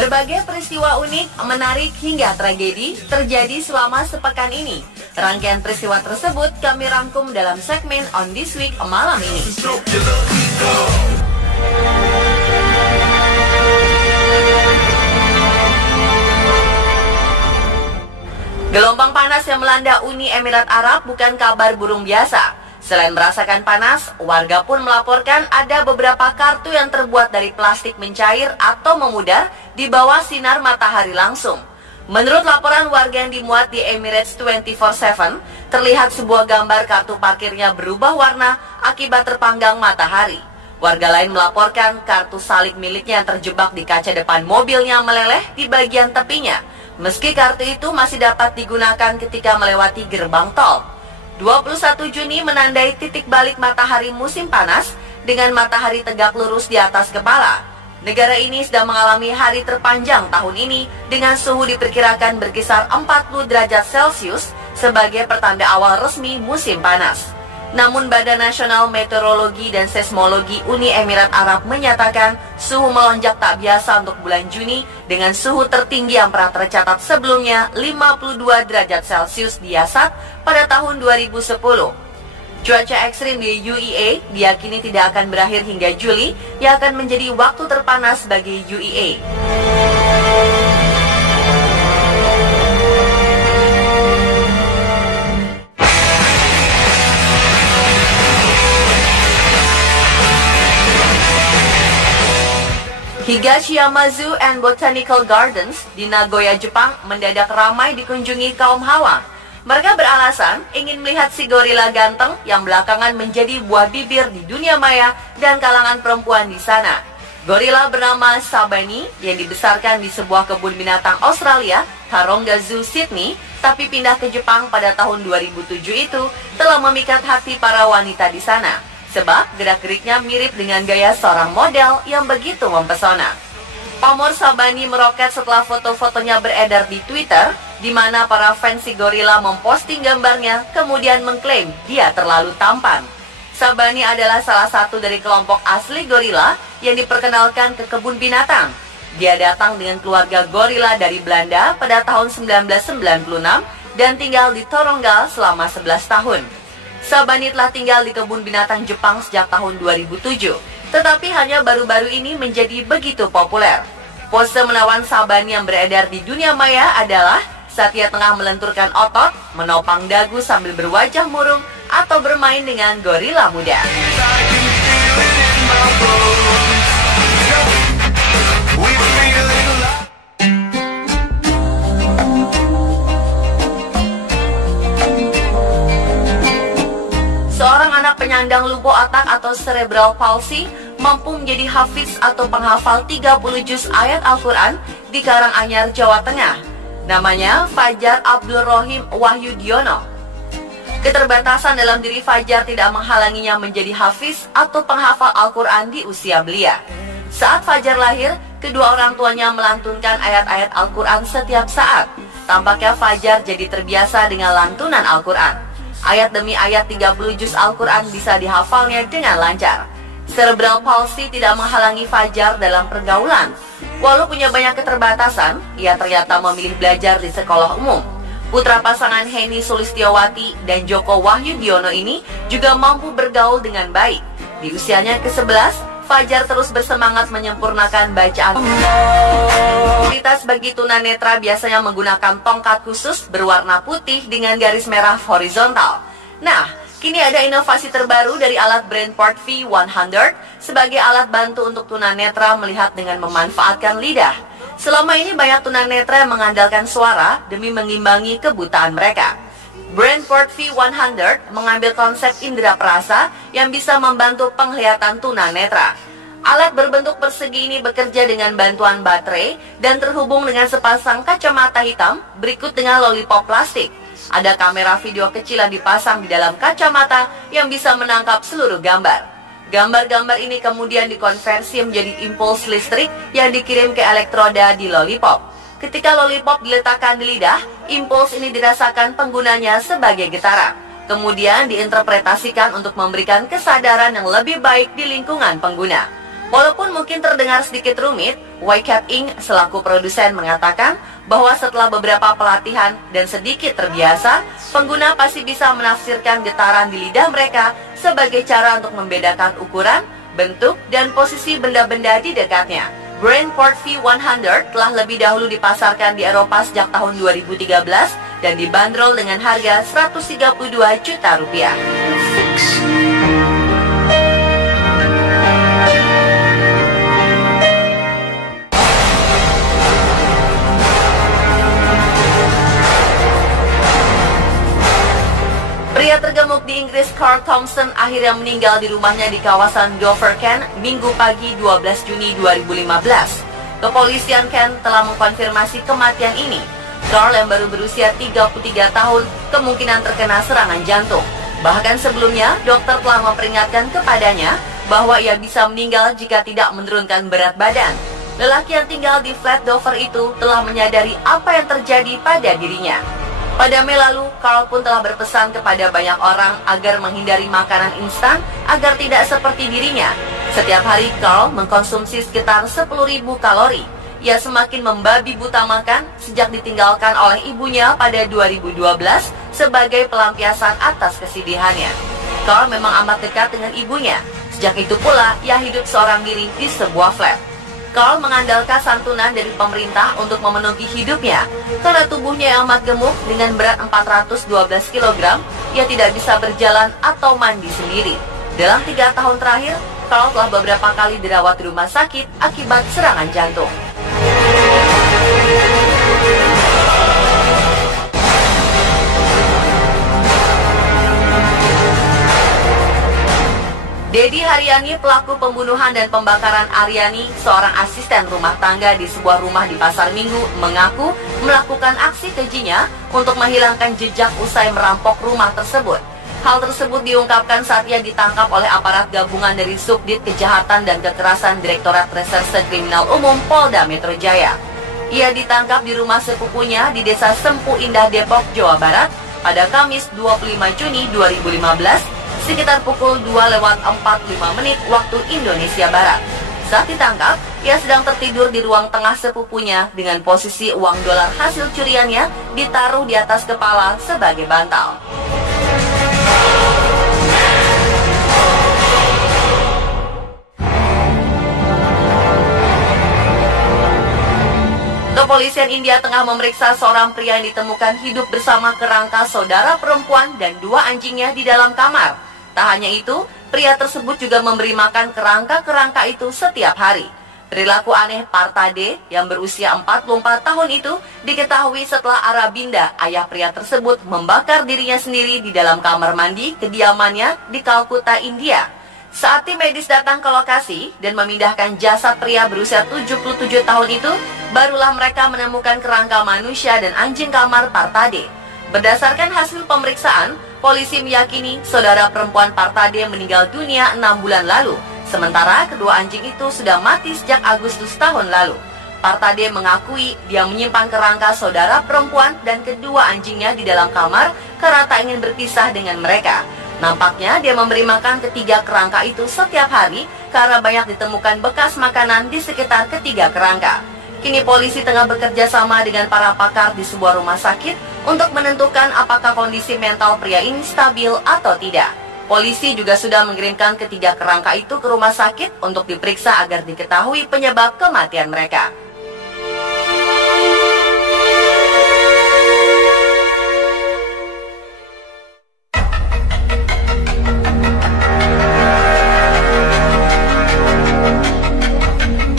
Berbagai peristiwa unik, menarik hingga tragedi terjadi selama sepekan ini. Rangkaian peristiwa tersebut kami rangkum dalam segmen On This Week malam ini. Gelombang panas yang melanda Uni Emirat Arab bukan kabar burung biasa. Selain merasakan panas, warga pun melaporkan ada beberapa kartu yang terbuat dari plastik mencair atau memudar di bawah sinar matahari langsung. Menurut laporan warga yang dimuat di Emirates 24/7, terlihat sebuah gambar kartu parkirnya berubah warna akibat terpanggang matahari. Warga lain melaporkan kartu salib miliknya yang terjebak di kaca depan mobilnya meleleh di bagian tepinya, meski kartu itu masih dapat digunakan ketika melewati gerbang tol. 21 Juni menandai titik balik matahari musim panas dengan matahari tegak lurus di atas kepala. Negara ini sedang mengalami hari terpanjang tahun ini dengan suhu diperkirakan berkisar 40 derajat Celcius sebagai pertanda awal resmi musim panas. Namun Badan Nasional Meteorologi dan Seismologi Uni Emirat Arab menyatakan suhu melonjak tak biasa untuk bulan Juni dengan suhu tertinggi yang pernah tercatat sebelumnya 52 derajat Celcius di Yasat pada tahun 2010. Cuaca ekstrim di UEA diyakini tidak akan berakhir hingga Juli yang akan menjadi waktu terpanas bagi UEA. Higashiyama Zoo and Botanical Gardens di Nagoya, Jepang mendadak ramai dikunjungi kaum hawa. Mereka beralasan ingin melihat si gorila ganteng yang belakangan menjadi buah bibir di dunia maya dan kalangan perempuan di sana. Gorila bernama Sabani yang dibesarkan di sebuah kebun binatang Australia, Taronga Zoo, Sydney, tapi pindah ke Jepang pada tahun 2007 itu telah memikat hati para wanita di sana. Sebab gerak-geriknya mirip dengan gaya seorang model yang begitu mempesona. Pamor Sabani meroket setelah foto-fotonya beredar di Twitter, di mana para fans si gorila memposting gambarnya, kemudian mengklaim dia terlalu tampan. Sabani adalah salah satu dari kelompok asli gorila yang diperkenalkan ke kebun binatang. Dia datang dengan keluarga gorila dari Belanda pada tahun 1996 dan tinggal di Taronga selama 11 tahun. Sabani telah tinggal di kebun binatang Jepang sejak tahun 2007, tetapi hanya baru-baru ini menjadi begitu populer. Pose menawan Sabani yang beredar di dunia maya adalah saat ia tengah melenturkan otot, menopang dagu sambil berwajah murung, atau bermain dengan gorila muda. Seorang anak penyandang lumpuh otak atau cerebral palsy mampu menjadi hafiz atau penghafal 30 juz ayat Al-Quran di Karanganyar, Jawa Tengah. Namanya Fajar Abdul Rohim Wahyudiono. Keterbatasan dalam diri Fajar tidak menghalanginya menjadi hafiz atau penghafal Al-Quran di usia belia. Saat Fajar lahir, kedua orang tuanya melantunkan ayat-ayat Al-Quran setiap saat. Tampaknya Fajar jadi terbiasa dengan lantunan Al-Quran. Ayat demi ayat 30 juz Al-Quran bisa dihafalnya dengan lancar. Cerebral palsy tidak menghalangi Fajar dalam pergaulan. Walau punya banyak keterbatasan, ia ternyata memilih belajar di sekolah umum. Putra pasangan Heni Sulistiowati dan Joko Wahyudiono ini juga mampu bergaul dengan baik. Di usianya ke-11, Fajar terus bersemangat menyempurnakan bacaan. Aktivitas bagi tunanetra biasanya menggunakan tongkat khusus berwarna putih dengan garis merah horizontal. Nah, kini ada inovasi terbaru dari alat Brainport V100 sebagai alat bantu untuk tunanetra melihat dengan memanfaatkan lidah. Selama ini banyak tunanetra yang mengandalkan suara demi mengimbangi kebutaan mereka. Brainport V100 mengambil konsep indera perasa yang bisa membantu penglihatan tunanetra. Alat berbentuk persegi ini bekerja dengan bantuan baterai dan terhubung dengan sepasang kacamata hitam berikut dengan lollipop plastik. Ada kamera video kecil yang dipasang di dalam kacamata yang bisa menangkap seluruh gambar. Gambar-gambar ini kemudian dikonversi menjadi impuls listrik yang dikirim ke elektroda di lollipop. Ketika lollipop diletakkan di lidah, impuls ini dirasakan penggunanya sebagai getaran. Kemudian diinterpretasikan untuk memberikan kesadaran yang lebih baik di lingkungan pengguna. Walaupun mungkin terdengar sedikit rumit, White Inc. selaku produsen mengatakan bahwa setelah beberapa pelatihan dan sedikit terbiasa, pengguna pasti bisa menafsirkan getaran di lidah mereka sebagai cara untuk membedakan ukuran, bentuk, dan posisi benda-benda di dekatnya. Brainport V100 telah lebih dahulu dipasarkan di Eropa sejak tahun 2013 dan dibanderol dengan harga 132 juta rupiah. Pria tergemuk di Inggris Carl Thompson akhirnya meninggal di rumahnya di kawasan Dover, Kent, Minggu pagi 12 Juni 2015. Kepolisian Kent telah mengkonfirmasi kematian ini. Carl yang baru berusia 33 tahun kemungkinan terkena serangan jantung. Bahkan sebelumnya, dokter telah memperingatkan kepadanya bahwa ia bisa meninggal jika tidak menurunkan berat badan. Lelaki yang tinggal di flat Dover itu telah menyadari apa yang terjadi pada dirinya. Pada Mei lalu, Carl pun telah berpesan kepada banyak orang agar menghindari makanan instan agar tidak seperti dirinya. Setiap hari Carl mengkonsumsi sekitar 10.000 kalori. Ia semakin membabi buta makan sejak ditinggalkan oleh ibunya pada 2012 sebagai pelampiasan atas kesedihannya. Carl memang amat dekat dengan ibunya. Sejak itu pula ia hidup seorang diri di sebuah flat. Carl mengandalkan santunan dari pemerintah untuk memenuhi hidupnya. Karena tubuhnya yang amat gemuk dengan berat 412 kg, ia tidak bisa berjalan atau mandi sendiri. Dalam 3 tahun terakhir, Carl telah beberapa kali dirawat di rumah sakit akibat serangan jantung. Dedi Haryani, pelaku pembunuhan dan pembakaran Aryani, seorang asisten rumah tangga di sebuah rumah di Pasar Minggu, mengaku melakukan aksi kejinya untuk menghilangkan jejak usai merampok rumah tersebut. Hal tersebut diungkapkan saat ia ditangkap oleh aparat gabungan dari Subdit Kejahatan dan Kekerasan Direktorat Reserse Kriminal Umum Polda Metro Jaya. Ia ditangkap di rumah sepupunya di Desa Sempu Indah, Depok, Jawa Barat pada Kamis 25 Juni 2015 sekitar pukul 2:45 waktu Indonesia Barat. Saat ditangkap, ia sedang tertidur di ruang tengah sepupunya dengan posisi uang dolar hasil curiannya ditaruh di atas kepala sebagai bantal. Kepolisian India tengah memeriksa seorang pria yang ditemukan hidup bersama kerangka saudara perempuan dan 2 anjingnya di dalam kamar. Tak hanya itu, pria tersebut juga memberi makan kerangka-kerangka itu setiap hari. Perilaku aneh Partade yang berusia 44 tahun itu diketahui setelah Arabinda, ayah pria tersebut, membakar dirinya sendiri di dalam kamar mandi kediamannya di Kalkuta, India. Saat tim medis datang ke lokasi dan memindahkan jasad pria berusia 77 tahun itu, barulah mereka menemukan kerangka manusia dan anjing kamar Partade. Berdasarkan hasil pemeriksaan, polisi meyakini saudara perempuan Partade meninggal dunia 6 bulan lalu, sementara kedua anjing itu sudah mati sejak Agustus tahun lalu. Partade mengakui dia menyimpan kerangka saudara perempuan dan kedua anjingnya di dalam kamar karena tak ingin berpisah dengan mereka. Nampaknya dia memberi makan ketiga kerangka itu setiap hari karena banyak ditemukan bekas makanan di sekitar ketiga kerangka. Kini polisi tengah bekerja sama dengan para pakar di sebuah rumah sakit untuk menentukan apakah kondisi mental pria ini stabil atau tidak. Polisi juga sudah mengirimkan ketiga kerangka itu ke rumah sakit untuk diperiksa agar diketahui penyebab kematian mereka.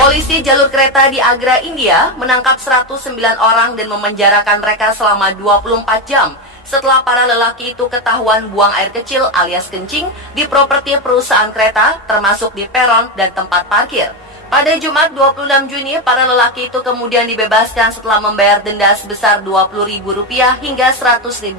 Polisi jalur kereta di Agra, India menangkap 109 orang dan memenjarakan mereka selama 24 jam setelah para lelaki itu ketahuan buang air kecil alias kencing di properti perusahaan kereta termasuk di peron dan tempat parkir. Pada Jumat 26 Juni, para lelaki itu kemudian dibebaskan setelah membayar denda sebesar Rp20.000 hingga Rp100.000.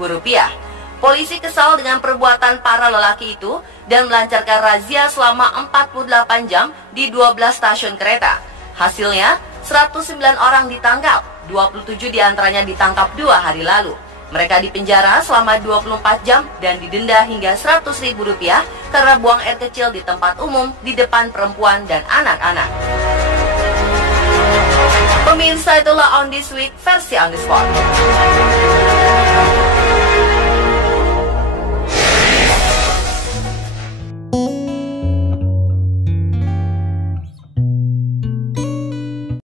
Polisi kesal dengan perbuatan para lelaki itu dan melancarkan razia selama 48 jam di 12 stasiun kereta. Hasilnya, 109 orang ditangkap, 27 diantaranya ditangkap 2 hari lalu. Mereka dipenjara selama 24 jam dan didenda hingga Rp100.000 karena buang air kecil di tempat umum di depan perempuan dan anak-anak. Pemirsa, itulah On This Week versi On The Spot.